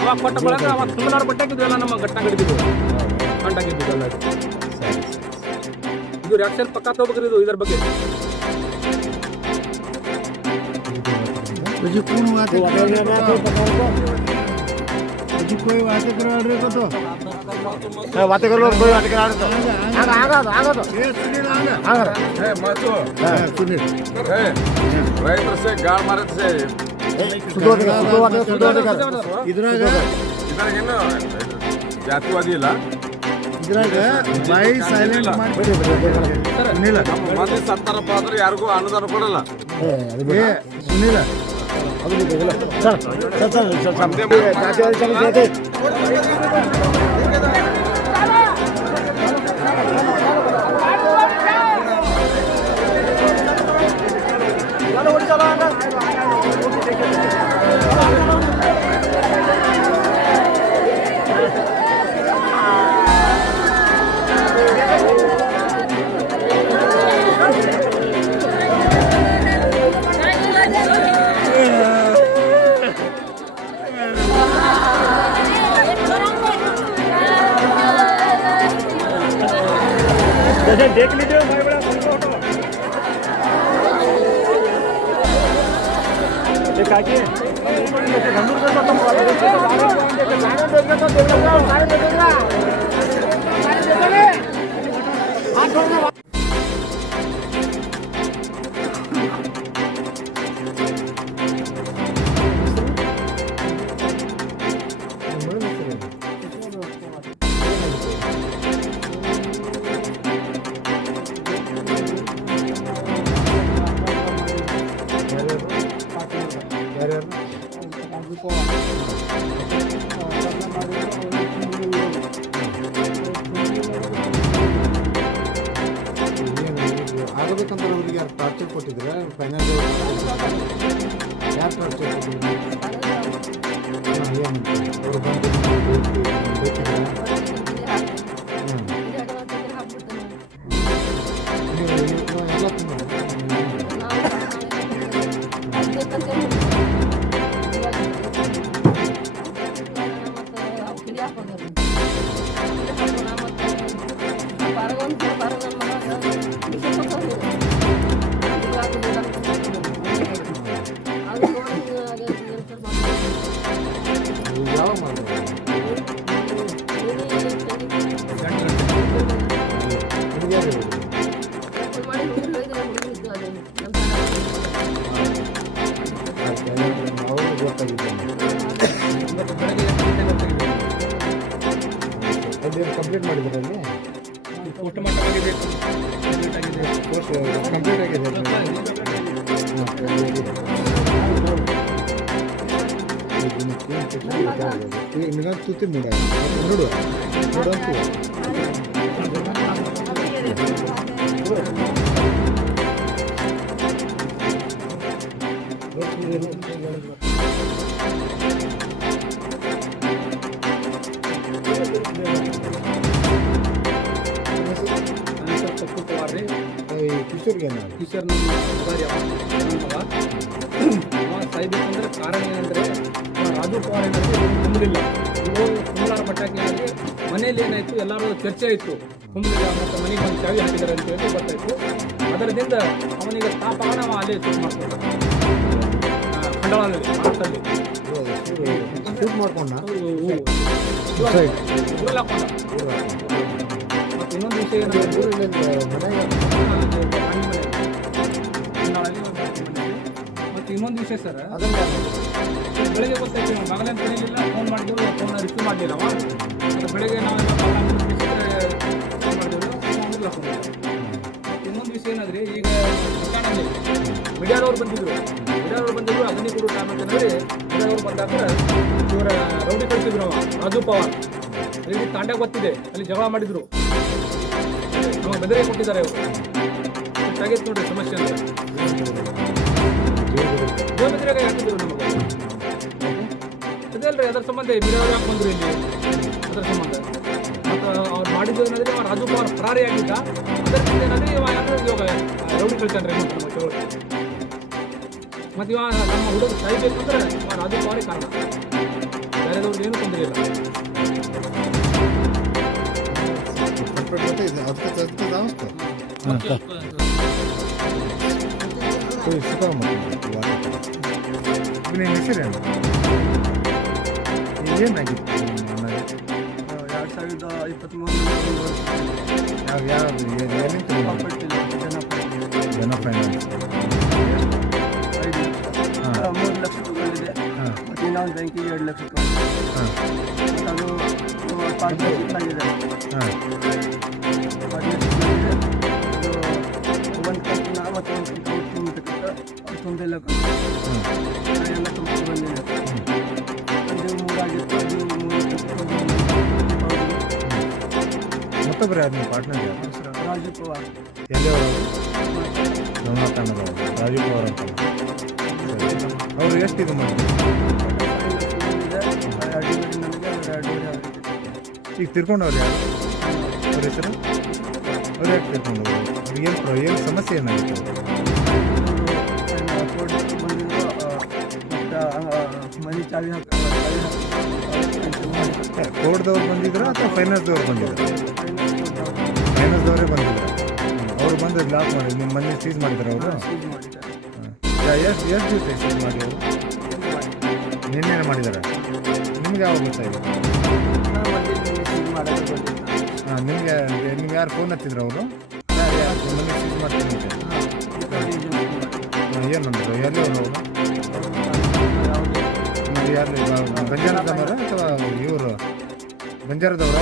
ಅವಾಗ ಕೊಟ್ಟ ಬಳಕ ಅವಾಗ ಸುಮ್ಮನಾರು ಬಟ್ಟೆ ಹಾಕಿದ್ವೆಲ್ಲ ನಮ್ಮ ಗಟ್ಟನಾಗ ಹಿಡಿದಿದ್ದು ಕಂಟಾಕಿದ್ದು ಎಲ್ಲ ಇದು ರಿಯಾಕ್ಷನ್ ಪಕ್ಕ ತಗೋಬೇಕ್ರಿ ಇದು ಇದ್ರ ಬಗ್ಗೆ ಇದು ಕೂಣು ಮಾತು પછી કોઈ વાત કરવા રહ્યો તો વાતે કરો કોઈ વાતે કરાડો ಆಗದು ಆಗದು એ સુનિલ આને ಆಗದು ಏ ಮಾತು હા સુનિલ ಏ ರೈತರ ಸೇ ಗಾಳ ಮಾರತ್ ಸೇ ಸುಡೋದು ಸುಡೋದು ಸುಡೋದು ಇದ್ರಾಗ ಇದ್ರಾಗೇನು ಜಾತಿವಾದಿ ಇಲ್ಲ ಇದ್ರಾಗ ಬಾಯಿ ಸೈಲೆಂಟ್ ಮಾಡಿ ಸುನಿಲ ನಮ್ಮ ಮಂದಿ ಸತ್ತಾರಪ್ಪ ಅಂದ್ರೆ ಯಾರಿಗೂ ಅನುದಾನ ಕೊಡಲ್ಲ ಏ Sunil sir sir sir sir भजन देख लीजिए भाई बड़ा फोटो ये काकी है ಕಂಪ್ಲೀಟ್ ಮಾಡಿದ್ರೆ ಅಲ್ಲಿ ಇದು ಪೋಸ್ಟ್ ಮಾರ್ಟಮ್ ಆಗಿದೆ ಕಂಪ್ಲೀಟ್ ಆಗಿದೆ ಕೋರ್ಸ್ ಕಂಪ್ಲೀಟ್ ಆಗಿದೆ ನಿನ್ನ ತುತ್ತಿ ನೋಡ ನೋಡು ನೋಡಂತು ನನ್ನ ಹೆಸರು ಪಪ್ಪು ಪವಾರ್ ರೀ ಕಿಶೋರ್ಗೆ ಟೀಚರ್ ನಮ್ಮ ಸಾಯ್ಬೇಕಂದ್ರೆ ಕಾರಣ ಏನಂದ್ರೆ ರಾಜು ಪವಾರ್ ಏನಂದ್ರೆ ಕುಂಬಲಿಲ್ಲ ಕುಂಬಲಾರ ಪಟಾಕಿ ಆಗಿ ಮನೇಲಿ ಏನಾಯ್ತು ಎಲ್ಲರೂ ಚರ್ಚೆ ಆಯಿತು. ಕುಂಬಲಿಲ್ಲ ಮತ್ತು ಮನೆಗೆ ಬಂದು ಚಾವಿ ಹಾಕಿದ್ದಾರೆ ಅಂತ ಹೇಳಿ ಗೊತ್ತಾಯ್ತು. ಅದರದಿಂದ ಅವನಿಗೆ ತಾಪಮಾನ ಅವ ಅಲ್ಲೇ ಶೂಟ್ ಮಾಡ್ಕೊಂಡು ಭಾರತದಲ್ಲಿ ಶೂಟ್ ಮಾಡ್ಕೊಂಡ ಇನ್ನೊಂದು ವಿಷಯ ಮತ್ತೆ ಇನ್ನೊಂದು ವಿಷಯ ಸರ್. ಬೆಳಿಗ್ಗೆ ಗೊತ್ತಾಯ್ತು ನಾವು ಮಗಳೇನು ಕರೀಲಿಲ್ಲ ಫೋನ್ ಮಾಡಿದ್ರು ಫೋನ್ ರಿಸೀವ್ ಮಾಡಲಿಲ್ಲ ಅದು ಬೆಳಿಗ್ಗೆ ನಾವು ಫೋನ್ ಮಾಡಿದ್ರು ಫೋನ್ ಇನ್ನೊಂದು ವಿಷಯ ಏನಂದ್ರೆ ಈಗ ಪ್ರಕರಣದಲ್ಲಿ ಮಿಡಿಯಾದವ್ರು ಬಂದಿದ್ರು. ಮಿಡಿಯಾದವ್ರು ಬಂದಿದ್ರು ಅದನ್ನೇ ಕೂಡ ಹೇಳಿ ಮಿಡಿಯಾದವ್ರು ಬಂದಾಗ ಇವರ ರೌಡಿ ಕಳಿಸಿದ್ರು ರಾಜು ಪವಾರ್. ಅಲ್ಲಿ ತಾಂಡ ಗೊತ್ತಿದೆ ಅಲ್ಲಿ ಜಗಳ ಮಾಡಿದ್ರು. ಬೆದರಿಕೆ ಕೊಟ್ಟಿದ್ದಾರೆ ಅವರು ಇಷ್ಟಾಗೈತೆ ನೋಡ್ರಿ, ಸಮಸ್ಯೆ ಅಂದರೆ ಜೀವ ಬೆದರಿಕೆ ಹಾಕಿದ್ರು ನಿಮಗೆ? ಅದೇ ಅಲ್ರಿ, ಅದ್ರ ಸಂಬಂಧ ಮೀಡಿಯಾ ಯಾಕೆ ಬಂದ್ರು ಇಲ್ಲಿ? ಅದರ ಸಂಬಂಧ. ಮತ್ತು ಅವ್ರು ಮಾಡಿದ್ದು ಏನಂದ್ರೆ ಅವ್ರು ರಾಜು ಪವಾರ್ ಪರಾರಿ ಆಗಿದ್ದ. ಅದರಿಂದ ಏನಂದ್ರೆ ಇವಾಗ ಯಾರು ಇವಾಗ ರೌಡಿ ಕಳ್ತಾನ್ರಿ ನಮ್ಮ ಮಕ್ಕಳು ಮತ್ತು ಇವಾಗ ನಮ್ಮ ಹುಡುಗ ಸಾಯ್ಬೇಕಂದ್ರೆ ಅವ್ರು ರಾಜು ಪವಾರೇ ಕಾರಣ. ಬೇರೆದವ್ರಿಗೆ ಏನು ತೊಂದರೆ ಇಲ್ಲ. ಮತ್ತೆ ಇದೆ ಅದಕ್ಕೆ ಅದಕ್ಕೆ ನಾವಸ್ತು ನಿಮ್ಮ ಹೆಸರೇನು ಏನಾಗಿತ್ತು? ಎರಡು ಸಾವಿರದ ಇಪ್ಪತ್ತ್ಮೂರು ಯಾವ ಯಾವ್ದು ತಗೊಂಡ್ರು? ಜನ ಫೈನಾನ್ಸ್ ಮೂರು ಲಕ್ಷ ತಗೊಂಡಿದೆ ಮತ್ತು ಇನ್ನೊಂದು ಬ್ಯಾಂಕಿಗೆ ಎರಡು ಲಕ್ಷ ತಗೊಂಡಿದೆ ಹಾಂ ಅದು ಪಾರ್ಟ್ನರ್ಶಿಪ್ ಆಗಿದೆ ಮತ್ತೊಬ್ಬರು ಯಾರು ನಿಮ್ಮ ಪಾರ್ಟ್ನರ್ ಯಾರು? ರಾಜು ಪವಾರ್ ಎಲ್ಲಿ ಅವರು ನವನಾಥ್ ಅಣ್ಣದವರು ರಾಜೀವ್ ಪವಾರ್ ಅಂತ. ಅವರು ಎಷ್ಟು ಇದು ಮಾಡಿ ಈಗ ತಿರ್ಕೊಂಡವ್ರು ಯಾರು? ಅವ್ರ ಹೆಸರು? ಅವ್ರು ಯಾಕೆ ತಿರ್ಕೊಂಡವ್ರು? ಏನು ಏನು ಸಮಸ್ಯೆ ಏನಾಗುತ್ತೆ? ಮನೆ ಚಾವಿ ಹಾಕಿ ಕೋರ್ಟ್ದವ್ರು ಬಂದಿದ್ರ ಅಥವಾ ಫೈನಾನ್ಸ್ದವ್ರು ಬಂದಿದ್ರು? ಫೈನಾನ್ಸ್ದವರೇ ಬಂದಿದ್ದಾರೆ. ಅವ್ರು ಬಂದು ಲಾಕ್ ಮಾಡಿ ನಿಮ್ಮ ಮನೆ ಸೀಸ್ ಮಾಡಿದ್ದಾರೆ ಅವರು? ಎಷ್ಟು ಎಷ್ಟು ದಿವಸ ಸೀಸ್ ಮಾಡಿ ಅವರು? ನಿನ್ನೆ ಮಾಡಿದ್ದಾರೆ ನಿಮ್ಗೆ ಯಾವಾಗ ಬಂದಿದ್ದು ಹಾಂ ನಿಮಗೆ ನಿಮ್ಗೆ ಯಾರು ಫೋನ್ ಹತ್ತಿದ್ರು ಅವರು? ಯಾರು ಯಾರು ನಿಮ್ಮ ಮನೆ ಸೀಸ್ ಮಾಡ್ತೀನಿ ಏನಂದ್ರು ಎಲ್ಲಿ ಅವರು ಯಾರು ಬಂಜಾರದವರ ಅಥವಾ ಇವರು? ಬಂಜಾರದವರ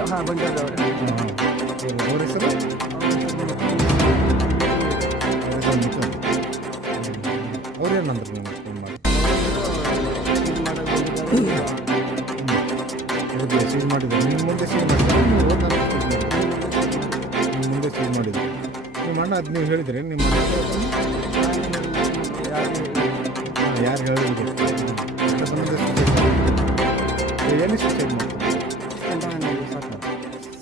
ಹಾಂ ಹಾಂ ಅವ್ರ ಅವ್ರ ಹೆಸರು ಫೋನ್ ಮಾಡಿ ಸೀಸ್ ಮಾಡೋದು ಸೀಲ್ ಮಾಡಿದ್ರು ನಿಮ್ಮ ಮುಂದೆ ಸೀಲ್ ಮಾಡಿದ್ರು ನೀವು ನಿಮ್ಮ ಮುಂದೆ ಸೀಲ್ ಮಾಡಿದ್ರು ನಿಮ್ಮ ಅಣ್ಣ ಅದು ನೀವು ಹೇಳಿದ್ರಿ ನಿಮ್ಮ ಯಾರು ಹೇಳಿದ್ರು ಎಲ್ಲಿ ಸೂಸೈಡ್ ಮಾಡ್ತಾರೆ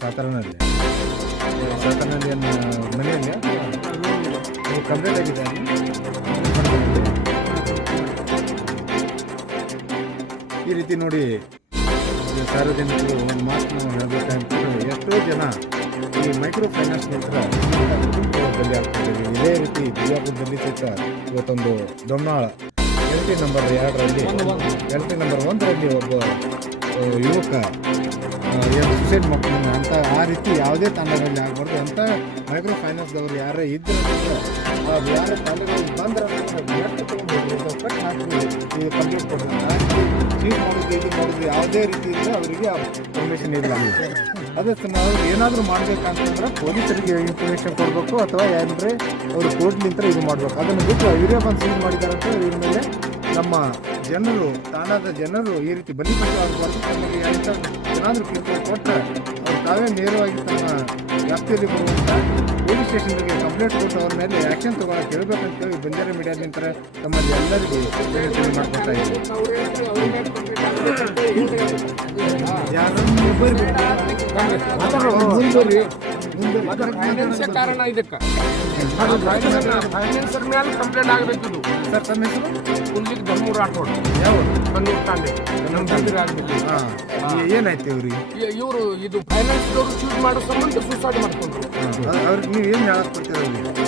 ಸಾತಾರನಲ್ಲಿ ಸಾತಾರನಲ್ಲಿ ಏನು ಮನೆಯಲ್ಲಿ ಕಂಪ್ಲೀಟ್ ಆಗಿದೆ? ಈ ರೀತಿ ನೋಡಿ ಸಾರ್ವಜನಿಕರು ಒಂದು ಮಾತು ನಾವು ಹೇಳಬೇಕಂತಂದ್ರೆ ಎಷ್ಟೋ ಜನ ಈ ಮೈಕ್ರೋ ಫೈನಾನ್ಸ್ ನಂತರ ಬಲಿ ಆಗ್ತಿದ್ದಾರೆ. ಇದೇ ರೀತಿ ಬಿಜಾಪುರದಲ್ಲಿ ಸಹಿತ ಇವತ್ತೊಂದು ದೊಣ್ಣಾಳ ಎಲ್ ಟಿ ನಂಬರ್ ಎರಡರಲ್ಲಿ ಎಲ್ ಟಿ ನಂಬರ್ ಒಂದರಲ್ಲಿ ಒಬ್ಬ ಯುವಕ ಏನು ಸುಸೈಡ್ ಮಾಡ್ಕೊಂಡು ಅಂತ ಆ ರೀತಿ ಯಾವುದೇ ತಂಡಗಳಲ್ಲಿ ಆಗಬಾರ್ದು ಅಂತ ಮೈಕ್ರೋ ಫೈನಾನ್ಸ್ದವ್ರು ಯಾರೇ ಇದ್ದರು ಅದು ಯಾರೇ ತಂಡಗಳಲ್ಲಿ ಬಂದ್ರೆ ಇದು ಕಂಪ್ಲೀಟ್ ರೀತಿ ಮಾಡೋದು ಇದು ಮಾಡೋದು ಯಾವುದೇ ರೀತಿಯಿಂದ ಅವರಿಗೆ ಪರ್ಮಿಷನ್ ಇಲ್ಲ. ಅದಕ್ಕೆ ನಾವು ಏನಾದರೂ ಮಾಡಬೇಕಂತಂದ್ರೆ ಪೊಲೀಸರಿಗೆ ಇನ್ಫಾರ್ಮೇಷನ್ ಕೊಡಬೇಕು ಅಥವಾ ಏನಂದರೆ ಅವರು ಕೋರ್ಟ್ಲಿಂತ ಇದು ಮಾಡಬೇಕು. ಅದನ್ನು ಬಿಟ್ಟು ವೀಡಿಯೋ ಬಂದು ಸೀಸ್ ಮಾಡಿದ್ದಾರೆ ಅಂತ ಇವ್ರ ಮೇಲೆ ನಮ್ಮ ಜನರು ತಾನಾದ ಜನರು ಈ ರೀತಿ ಬಲಿ ಎಂಥ ಏನಾದರೂ ಕಿರುಕುಳ ಕೊಟ್ಟರೆ ಅವ್ರು ತಾವೇ ನೇರವಾಗಿ ತಮ್ಮ ವ್ಯಾಪ್ತಿಯಲ್ಲಿ ಬರುವಂಥ ಪೊಲೀಸ್ ಸ್ಟೇಷನ್ಗೆ ಕಂಪ್ಲೇಂಟ್ ಕೊಟ್ಟು ಅವ್ರ ಮೇಲೆ ಆ್ಯಕ್ಷನ್ ಹೇಳ್ಬೇಕಂತ ಹೇಳಿ ಬಂಜಾರ ಮೀಡಿಯಾದಿಂದ ತಮ್ಮಲ್ಲಿ ಎಲ್ಲರಿಗೂ ಪ್ರಯೋಜನೆ ಮಾಡ್ಕೊತಾ ಇದ್ದೀವಿ ಯಾರು ಫೈನಾನ್ಸೇ ಕಾರಣ ಇದಕ್ಕೆ. ಫೈನಾನ್ಸರ್ ಮೇಲೆ ಕಂಪ್ಲೇಂಟ್ ಆಗಬೇಕಿದು ಸರ್ ತಮ್ಮ ಹೆಸರು? ಕುಂದ್ಲಿಕ್ಕೆ ಧರ್ಮೂರ್ ರಾಠೋಡ್ ಯಾವ ತಾಂಡೆ. ನಮ್ಮ ತಂದಿರ ಆಗ್ಬೇಕು ಏನಾಯ್ತು ಇವ್ರಿಗೆ? ಇವರು ಇದು ಫೈನಾನ್ಸ್ ಚೂಸ್ ಮಾಡೋ ಸಂಬಂಧ ಸೂಸೈಡ್ ಮಾಡ್ಕೊಂಡ್ರು. ಅವ್ರಿಗೆ ನೀವು ಏನು ಹೇಳಕ್ ಕೊಡ್ತೀರ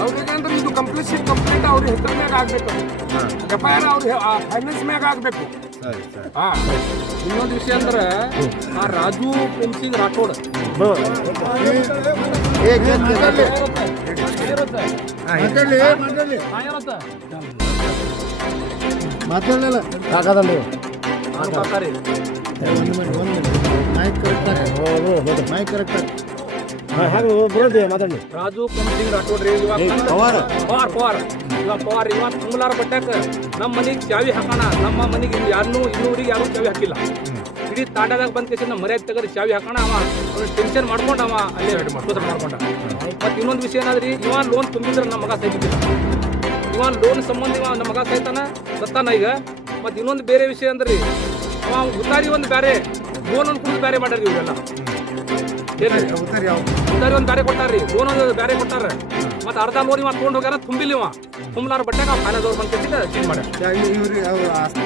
ಅವ್ರಿಗೆ? ಅಂದ್ರೆ ಇದು ಕಂಪ್ಲೀಟ್ ಕಂಪ್ಲೀಟ್ ಅವ್ರ ಹೆಸರ ಮ್ಯಾಗ ಆಗ್ಬೇಕು ಎಫ್ ಐ ಆರ್ ಅವ್ರ ಫೈನಾನ್ಸ್ ಮ್ಯಾಗ ಆಗ್ಬೇಕು. ಹಾ ಇನ್ನೊಂದು ವಿಷಯ ಅಂದ್ರೆ ಆ ರಾಜು ಪುಂಸಿಂಗ್ ರಾಠೋಡ್ ಮಾತಾಡಲಿಲ್ಲ ಒಂದು ಮಿನಿಟ್ ಒಂದು minute mike correct mike correct ಆಗಿ ಮಾತಾಡಿ. ರಾಜು ಪುಂಸಿಂಗ್ ರಾಠೋಡ್ ರೀ ಇವಾಗ ಪವಾರ್. ಪವಾರ್ ಪವಾರ್. ಇವಾಗ ಪವಾರ್ ಇವಾಗ ತುಂಬಲಾರ ಬಟ್ಟಾಕ ನಮ್ಮ ಮನೆಗೆ ಚಾವಿ ಹಾಕೋಣ. ನಮ್ಮ ಮನೆಗೆ ಯಾರನ್ನೂ ಇನ್ನೂರಿಗೆ ಯಾರು ಚಾವಿ ಹಾಕಿಲ್ಲ. ಇಡೀ ತಾಂಡದಾಗ ಬಂದ ಕೇಸಿನ ಮರ್ಯಾದೆ ತೆಗೆದು ಚಾವಿ ಹಾಕೋಣ ಅವ. ಅವ್ನ ಟೆನ್ಷನ್ ಮಾಡ್ಕೊಂಡು ಅವ. ಅಲ್ಲೇ ಸೂಸೈಡ್ ಮಾಡ್ಕೊಂಡ. ಮತ್ತೆ ಇನ್ನೊಂದು ವಿಷಯ ಏನಾದ್ರಿ? ಇವ ಲೋನ್ ತುಂಬಿದ್ರೆ ನಮ್ಮ ಮಗ ಸಹಿತಿಲ್ಲ ಇವ ಲೋನ್ ಸಂಬಂಧ ಇವ ನಮ್ಮ ಮಗ ಸೈತಾನ ಸತ್ತಾನ ಈಗ. ಮತ್ತು ಇನ್ನೊಂದು ಬೇರೆ ವಿಷಯ ಅಂದ್ರೆ? ಅವ ಉತ್ತಾರಿ ಒಂದು ಬೇರೆ ಲೋನ್ ಒಂದು ಕುಡಿದು ಬೇರೆ ಮಾಡ್ಯಾರ ಇವರೆಲ್ಲ. ಉತ್ತಾರಿ ಒಂದು ಬೇರೆ ಕೊಟ್ಟಾರ್ರಿ. ಫೋನ್ ಒಂದು ಬೇರೆ ಕೊಟ್ಟಾರ ಮತ್ತೆ ಅರ್ಧ ಮೋದಿ ಮತ್ತೆ ತೊಗೊಂಡು ಹೋಗ್ಯಾರ ತುಂಬಿಲ್ಲ ಇವ. ತುಂಬಲಾರ ಬಟ್ಟೆ ಫೈನಾನ್ಸ್ ಅವ್ರು ಬಂದು ಚೀಟ್ ಮಾಡ್ಯಾರ.